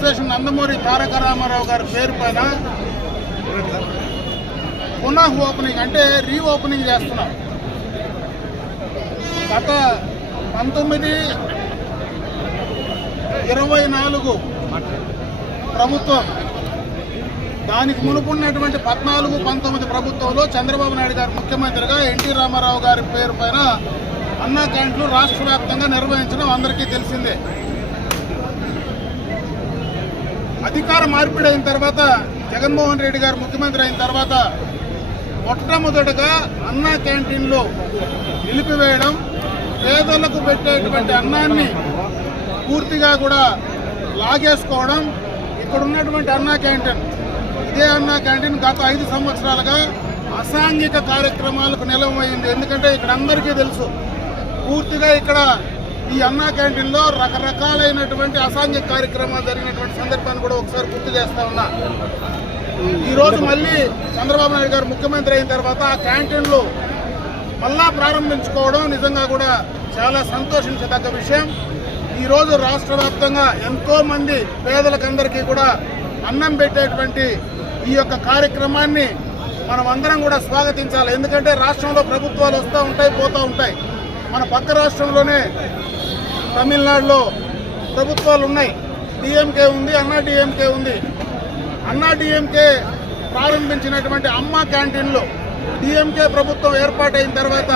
కీర్తిశేషన్ నందమూరి తారక రామారావు గారి పేరు పైన పునః ఓపెనింగ్ అంటే రీఓపెనింగ్ చేస్తున్నారు. గత 1924 ప్రభుత్వం, దానికి మునుపున్నటువంటి 14-19 ప్రభుత్వంలో చంద్రబాబు నాయుడు గారు ముఖ్యమంత్రిగా ఎన్టీ రామారావు గారి పేరు పైన అన్నా క్యాంటీన్లు రాష్ట్ర వ్యాప్తంగా నిర్వహించడం అందరికీ తెలిసిందే. అధికార మార్పిడి అయిన తర్వాత జగన్మోహన్ రెడ్డి గారు ముఖ్యమంత్రి అయిన తర్వాత మొట్టమొదటగా అన్నా క్యాంటీన్లు నిలిపివేయడం, పేదలకు పెట్టేటువంటి అన్నాన్ని పూర్తిగా కూడా లాగేసుకోవడం. ఇక్కడ ఉన్నటువంటి అన్నా క్యాంటీన్, ఇదే అన్నా క్యాంటీన్ గత 5 సంవత్సరాలుగా అసాంఘిక కార్యక్రమాలకు నిలవమైంది. ఎందుకంటే ఇక్కడ అందరికీ తెలుసు, పూర్తిగా ఇక్కడ ఈ అన్నా క్యాంటీన్లో రకరకాలైనటువంటి అసాంఘిక కార్యక్రమాలు జరిగినటువంటి సందర్భాన్ని కూడా ఒకసారి గుర్తు చేస్తా ఉన్నా. ఈరోజు మళ్ళీ చంద్రబాబు నాయుడు గారు ముఖ్యమంత్రి అయిన తర్వాత ఆ క్యాంటీన్లు మళ్ళా ప్రారంభించుకోవడం నిజంగా కూడా చాలా సంతోషించదగ్గ విషయం. ఈరోజు రాష్ట్ర వ్యాప్తంగా ఎంతోమంది పేదలకందరికీ కూడా అన్నం పెట్టేటువంటి ఈ యొక్క కార్యక్రమాన్ని మనం అందరం కూడా స్వాగతించాలి. ఎందుకంటే రాష్ట్రంలో ప్రభుత్వాలు వస్తూ ఉంటాయి, పోతూ ఉంటాయి. మన పక్క రాష్ట్రంలోనే తమిళనాడులో ప్రభుత్వాలు ఉన్నాయి. డిఎంకే ఉంది, అన్నా డిఎంకే ఉంది. అన్నా డిఎంకే ప్రారంభించినటువంటి అమ్మ క్యాంటీన్లు డిఎంకే ప్రభుత్వం ఏర్పాటైన తర్వాత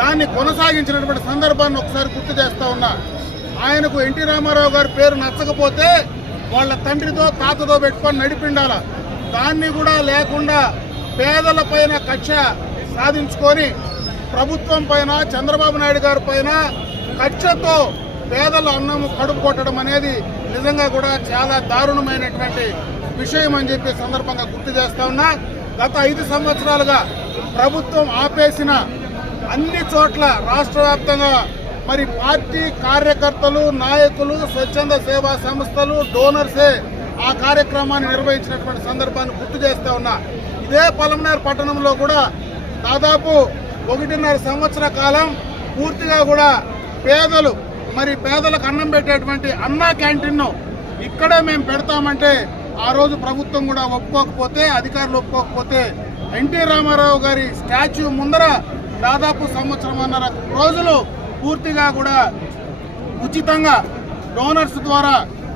దాన్ని కొనసాగించినటువంటి సందర్భాన్ని ఒకసారి గుర్తు చేస్తా ఉన్నా. ఆయనకు ఎన్టీ రామారావు గారి పేరు నచ్చకపోతే వాళ్ళ తండ్రితో తాతతో పెట్టుకొని నడిపిండాల. దాన్ని కూడా లేకుండా పేదల పైన కక్ష సాధించుకొని ప్రభుత్వం పైన, చంద్రబాబు నాయుడు గారి పైన కక్షతో పేదల అన్నము కడుపు కొట్టడం అనేది నిజంగా కూడా చాలా దారుణమైనటువంటి విషయం అని చెప్పి సందర్భంగా గుర్తు చేస్తా ఉన్నా. గత 5 సంవత్సరాలుగా ప్రభుత్వం ఆపేసిన అన్ని చోట్ల రాష్ట్ర వ్యాప్తంగా మరి పార్టీ కార్యకర్తలు, నాయకులు, స్వచ్ఛంద సేవా సంస్థలు, డోనర్సే ఆ కార్యక్రమాన్ని నిర్వహించినటువంటి సందర్భాన్ని గుర్తు చేస్తా ఉన్నా. ఇదే పలమనేరు పట్టణంలో కూడా దాదాపు 1.5 సంవత్సర కాలం పూర్తిగా కూడా పేదలకు అన్నం పెట్టేటువంటి అన్నా క్యాంటీన్ను ఇక్కడే మేము పెడతామంటే ఆ రోజు ప్రభుత్వం కూడా ఒప్పుకోకపోతే, అధికారులు ఒప్పుకోకపోతే ఎన్టీ రామారావు గారి స్టాచ్యూ ముందర దాదాపు 1.5 రోజులు పూర్తిగా కూడా ఉచితంగా డోనర్స్ ద్వారా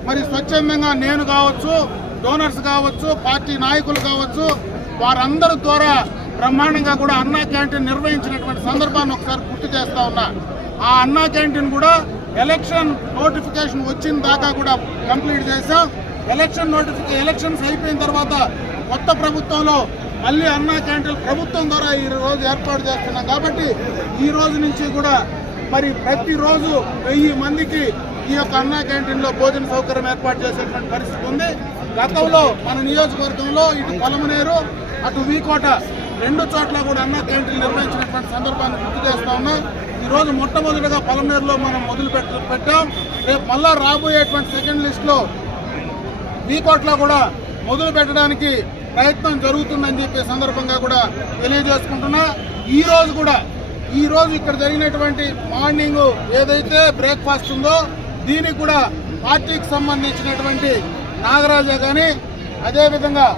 మరి స్వచ్ఛందంగా నేను కావచ్చు, డోనర్స్ కావచ్చు, పార్టీ నాయకులు కావచ్చు, వారందరి ద్వారా బ్రహ్మాండంగా కూడా అన్నా క్యాంటీన్ నిర్వహించినటువంటి సందర్భాన్ని ఒకసారి గుర్తు చేస్తా ఉన్నా. ఆ అన్నా క్యాంటీన్ కూడా ఎలక్షన్ నోటిఫికేషన్ వచ్చిన దాకా కూడా కంప్లీట్ చేశాం. ఎలక్షన్స్ అయిపోయిన తర్వాత కొత్త ప్రభుత్వంలో మళ్ళీ అన్నా క్యాంటీన్ ప్రభుత్వం ద్వారా ఈ రోజు ఏర్పాటు చేస్తున్నాం. కాబట్టి ఈ రోజు నుంచి కూడా మరి ప్రతిరోజు 1000 మందికి ఈ యొక్క అన్నా క్యాంటీన్లో భోజన సౌకర్యం ఏర్పాటు చేసేటువంటి పరిస్థితి ఉంది. గతంలో మన నియోజకవర్గంలో ఇటు పలమనేరు, అటు వీకోట 2 చోట్ల కూడా అన్నా క్యాంటీన్ నిర్వహించినటువంటి సందర్భాన్ని గుర్తు చేస్తా ఉన్నాం. ఈరోజు మొట్టమొదటిగా పలమనేరులో మనం మొదలు పెట్టాం. రేపు మళ్ళా రాబోయేటువంటి సెకండ్ లిస్ట్లో వీకోట్లో కూడా మొదలు పెట్టడానికి ప్రయత్నం జరుగుతుందని చెప్పే సందర్భంగా కూడా తెలియజేసుకుంటున్నా. ఈ రోజు ఇక్కడ జరిగినటువంటి మార్నింగ్ ఏదైతే బ్రేక్ఫాస్ట్ ఉందో దీనికి కూడా పార్టీకి సంబంధించినటువంటి నాగరాజా కానీ, అదేవిధంగా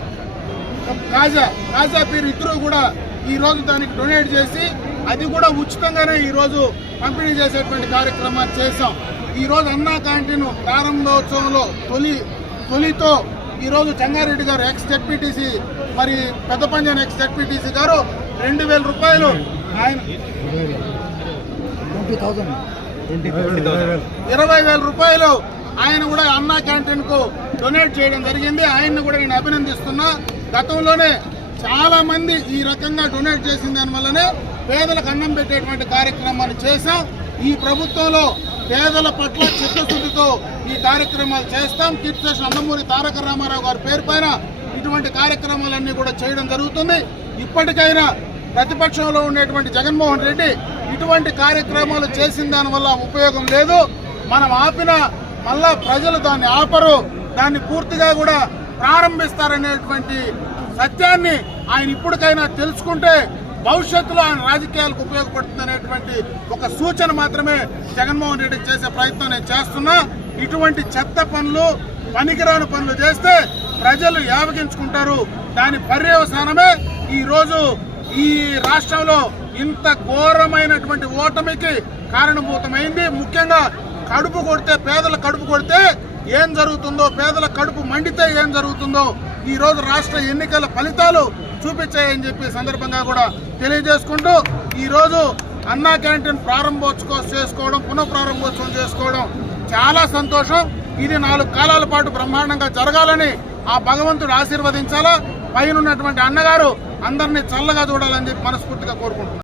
కాజా పీర్ ఇద్దరు కూడా ఈరోజు దానికి డొనేట్ చేసి అది కూడా ఉచితంగానే ఈరోజు పంపిణీ చేసేటువంటి కార్యక్రమాన్ని చేశాం. ఈరోజు అన్నా క్యాంటీన్ ప్రారంభోత్సవంలో తొలితో ఈరోజు చెంగారెడ్డి గారు ఎక్స్ జెడ్పీటీసీ, మరి పెద్దపంజాన్ ఎక్స్ జెడ్పీటీసీ గారు 20,000 రూపాయలు, ఆయన 20,000 రూపాయలు ఆయన కూడా అన్నా క్యాంటీన్ కు డొనేట్ చేయడం జరిగింది. ఆయన్ని కూడా నేను అభినందిస్తున్నా. గతంలోనే చాలా మంది ఈ రకంగా డొనేట్ చేసిన దానివల్లనే పేదలకు అన్నం పెట్టేటువంటి కార్యక్రమాన్ని చేశాం. ఈ ప్రభుత్వంలో పేదల పట్ల చిత్తశుద్ధితో ఈ కార్యక్రమాలు చేస్తాం. కీర్తిశేషన్ నందమూరి తారక రామారావు గారి పేరు పైన ఇటువంటి కార్యక్రమాలన్నీ కూడా చేయడం జరుగుతుంది. ఇప్పటికైనా ప్రతిపక్షంలో ఉండేటువంటి జగన్మోహన్ రెడ్డి ఇటువంటి కార్యక్రమాలు చేసిన దానివల్ల ఉపయోగం లేదు. మనం ఆపిన మళ్ళా ప్రజలు దాన్ని ఆపరు, దాన్ని పూర్తిగా కూడా ప్రారంభిస్తారనేటువంటి సత్యాన్ని ఆయన ఇప్పటికైనా తెలుసుకుంటే భవిష్యత్తులో ఆయన రాజకీయాలకు ఉపయోగపడుతుందనేటువంటి ఒక సూచన మాత్రమే జగన్మోహన్ రెడ్డికి చేసే ప్రయత్నం నేను చేస్తున్నా. ఇటువంటి చెత్త పనులు, పనికిరాని పనులు చేస్తే ప్రజలు యావగించుకుంటారు. దాని పర్యవసానమే ఈరోజు ఈ రాష్ట్రంలో ఇంత ఘోరమైనటువంటి ఓటమికి కారణభూతమైంది. ముఖ్యంగా కడుపు కొడితే, పేదల కడుపు కొడితే ఏం జరుగుతుందో, పేదల కడుపు మండితే ఏం జరుగుతుందో ఈ రోజు రాష్ట్ర ఎన్నికల ఫలితాలు చూపించాయని చెప్పి సందర్భంగా కూడా తెలియజేసుకుంటూ ఈరోజు అన్నా క్యాంటీన్ పునఃప్రారంభోత్సవం చేసుకోవడం చాలా సంతోషం. ఇది 4 కాలాల పాటు బ్రహ్మాండంగా జరగాలని ఆ భగవంతుడు ఆశీర్వదించాలా. పైన ఉన్నటువంటి అన్నగారు అందరినీ చల్లగా చూడాలని చెప్పి మనస్ఫూర్తిగా కోరుకుంటున్నాను.